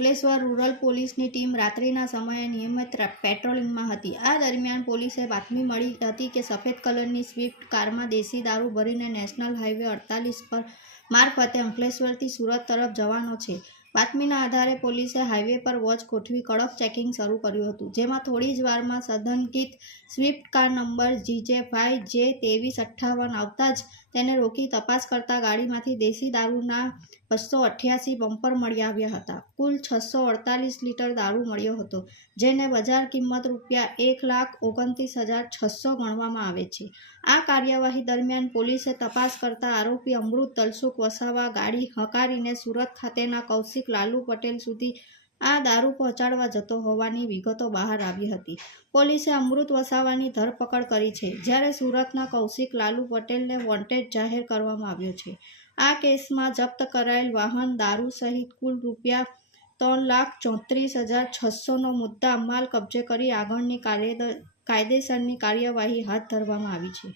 Ankleshwar rural પોલીસની team રાત્રિના સમયે નિયમિત પેટ્રોલિંગમાં હતી. આ દરમિયાન પોલીસે બાતમી મળી હતી કે સફેદ કલરની સ્વિફ્ટ કારમાં દેશી દારૂ ભરીને નેશનલ હાઈવે અડતાલીસ પર મારફતે અંકલેશ્વરથી સુરત તરફ જવાનો છે. બાતમીના આધારે પોલીસે હાઈવે પર વોચ ગોઠવી કડક ચેકિંગ શરૂ કર્યું હતું, જેમાં થોડી જ વારમાં સદનકિત Swift car number GJ five J ત્રેવીસ અઠ્ઠાવન આવતા જ તેને રોકી તપાસ કરતા ગાડીમાંથી દેશી દારૂના બસો અઠ્યાસી બમ્પર મળી આવ્યા હતા. કુલ છસો અડતાલીસ લીટર દારૂ મળ્યો હતો, જેને બજાર કિંમત રૂપિયા એક લાખ ઓગણત્રીસ હજાર છસો ગણવામાં આવે છે. આ કાર્યવાહી દરમિયાન પોલીસે તપાસ કરતા આરોપી અમૃત તલસુક વસાવા ગાડી હકારીને સુરત ખાતેના કૌશિક લાલુ પટેલ સુધી આ દારૂ પહોંચાડવા જતો હોવાની વિગતો બહાર આવી હતી. પોલીસે અમૃત વસાવાની ધરપકડ કરી છે, જ્યારે સુરતના કૌશિક લાલુ પટેલને વોન્ટેડ જાહેર કરવામાં આવ્યો છે. આ કેસમાં જપ્ત કરાયેલ વાહન દારૂ સહિત કુલ રૂપિયા ત્રણ લાખ ચોત્રીસ હજાર છસોનો મુદ્દા માલ કબજે કરી આગળની કાયદેસરની કાર્યવાહી હાથ ધરવામાં આવી છે.